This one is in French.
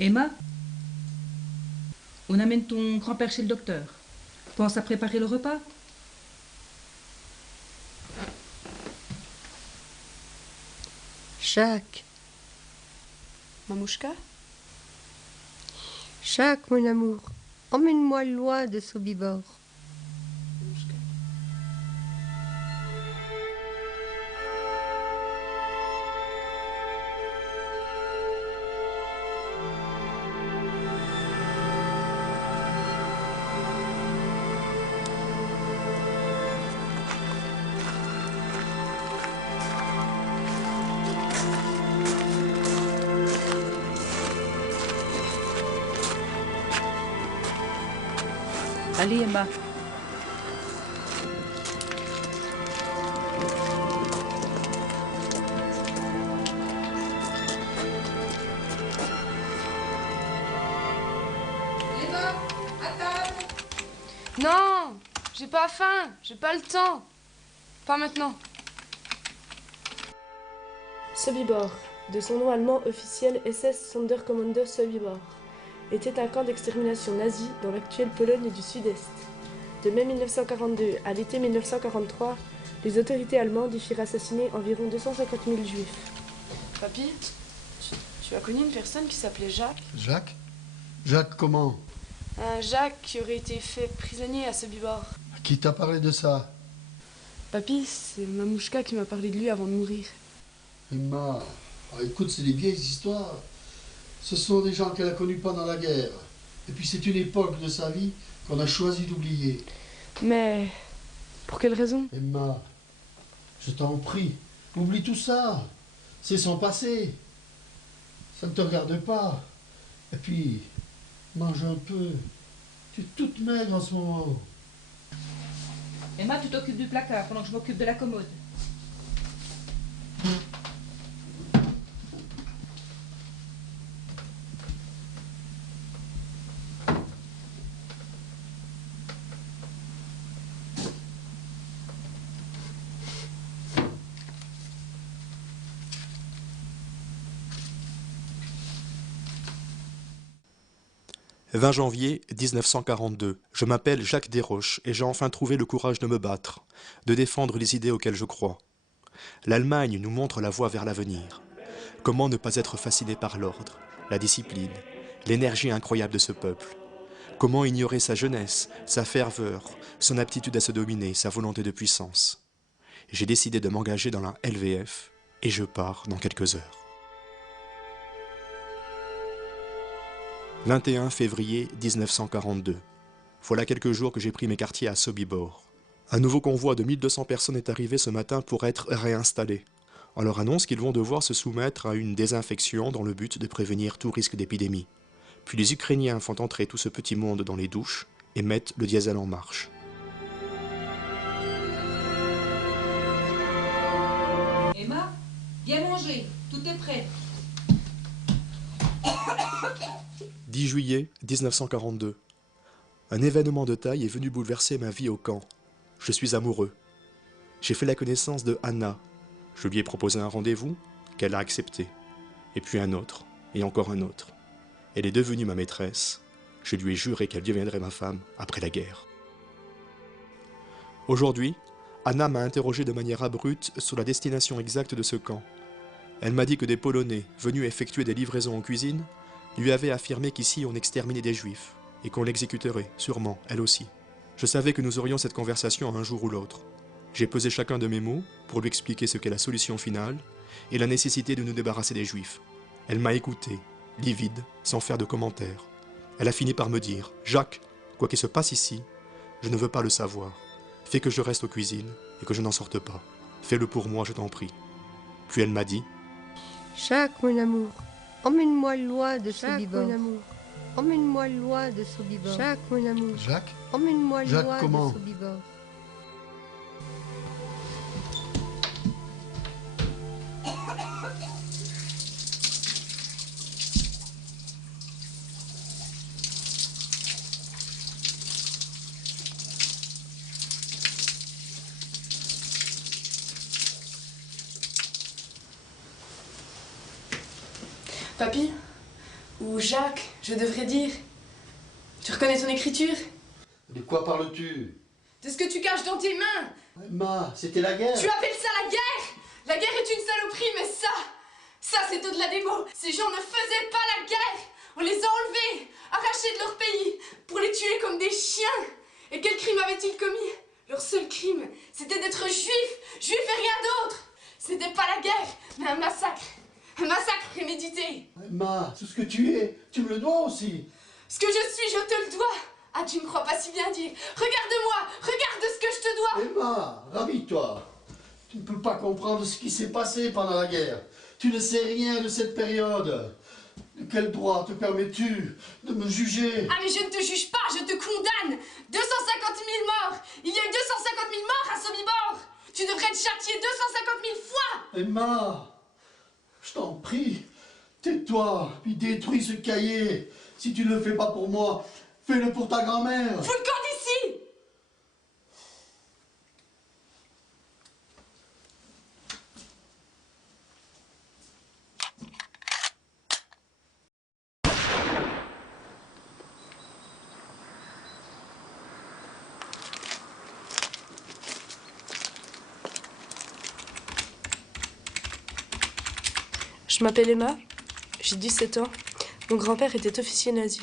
Emma, on amène ton grand-père chez le docteur. Pense à préparer le repas. Jacques, Mamouchka? Jacques, mon amour, emmène-moi loin de Sobibor. Allez, Emma. Emma, à table. Non, j'ai pas faim, j'ai pas le temps. Pas maintenant. Sobibor, de son nom allemand officiel SS Sonderkommando Sobibor, était un camp d'extermination nazi dans l'actuelle Pologne du Sud-Est. De mai 1942 à l'été 1943, les autorités allemandes y firent assassiner environ 250 000 juifs. Papy, tu as connu une personne qui s'appelait Jacques? Jacques? Jacques comment? Un Jacques qui aurait été fait prisonnier à Sobibor. Qui t'a parlé de ça? Papy, c'est Mamouchka qui m'a parlé de lui avant de mourir. Emma, écoute, c'est des vieilles histoires. Ce sont des gens qu'elle a connus pendant la guerre. Et puis c'est une époque de sa vie qu'on a choisi d'oublier. Mais pour quelle raison? Emma, je t'en prie, oublie tout ça. C'est son passé. Ça ne te regarde pas. Et puis, mange un peu. Tu es toute maigre en ce moment. Emma, tu t'occupes du placard pendant que je m'occupe de la commode. « 20 janvier 1942. Je m'appelle Jacques Desroches et j'ai enfin trouvé le courage de me battre, de défendre les idées auxquelles je crois. L'Allemagne nous montre la voie vers l'avenir. Comment ne pas être fasciné par l'ordre, la discipline, l'énergie incroyable de ce peuple? Comment ignorer sa jeunesse, sa ferveur, son aptitude à se dominer, sa volonté de puissance? J'ai décidé de m'engager dans la LVF et je pars dans quelques heures. 21 février 1942. Voilà quelques jours que j'ai pris mes quartiers à Sobibor. Un nouveau convoi de 1200 personnes est arrivé ce matin pour être réinstallé. On leur annonce qu'ils vont devoir se soumettre à une désinfection dans le but de prévenir tout risque d'épidémie. Puis les Ukrainiens font entrer tout ce petit monde dans les douches et mettent le diesel en marche. Emma, viens manger. Tout est prêt. 10 juillet 1942. Un événement de taille est venu bouleverser ma vie au camp. Je suis amoureux. J'ai fait la connaissance de Anna. Je lui ai proposé un rendez-vous, qu'elle a accepté. Et puis un autre, et encore un autre. Elle est devenue ma maîtresse. Je lui ai juré qu'elle deviendrait ma femme après la guerre. Aujourd'hui, Anna m'a interrogé de manière abrupte sur la destination exacte de ce camp. Elle m'a dit que des Polonais, venus effectuer des livraisons en cuisine, lui avait affirmé qu'ici on exterminait des juifs, et qu'on l'exécuterait, sûrement, elle aussi. Je savais que nous aurions cette conversation un jour ou l'autre. J'ai pesé chacun de mes mots pour lui expliquer ce qu'est la solution finale, et la nécessité de nous débarrasser des juifs. Elle m'a écouté, livide, sans faire de commentaires. Elle a fini par me dire, « Jacques, quoi qu'il se passe ici, je ne veux pas le savoir. Fais que je reste aux cuisines, et que je n'en sorte pas. Fais-le pour moi, je t'en prie. » Puis elle m'a dit, « Jacques, mon amour, emmène-moi loin de Sobibor. Mon amour, emmène-moi loin de Sobibor. Jacques, mon amour, Jacques? emmène-moi Jacques, loin comment? de Sobibor. » Papy, Ou Jacques, je devrais dire. Tu reconnais ton écriture? De quoi parles-tu? De ce que tu caches dans tes mains. Emma, c'était la guerre. Tu appelles ça la guerre? La guerre est une saloperie, mais ça c'est au-delà des mots. Ces gens ne faisaient pas la guerre. On les a enlevés, arrachés de leur pays, pour les tuer comme des chiens. Et quel crime avaient-ils commis? Leur seul crime, c'était d'être juifs et rien d'autre. C'était pas la guerre, mais un massacre prémédité. Emma, tout ce que tu es, tu me le dois aussi. Ce que je suis, je te le dois. Ah, tu ne crois pas si bien dire. Regarde-moi, regarde ce que je te dois. Emma, ravis-toi. Tu ne peux pas comprendre ce qui s'est passé pendant la guerre. Tu ne sais rien de cette période. De quel droit te permets-tu de me juger? Ah, mais je ne te juge pas, je te condamne. 250 000 morts. Il y a eu 250 000 morts à Sobibor. Tu devrais être châtié 250 000 fois. Emma, je t'en prie, tais-toi, puis détruis ce cahier. Si tu ne le fais pas pour moi, fais-le pour ta grand-mère. Fous le camp d'ici. Je m'appelle Emma, j'ai 17 ans. Mon grand-père était officier nazi.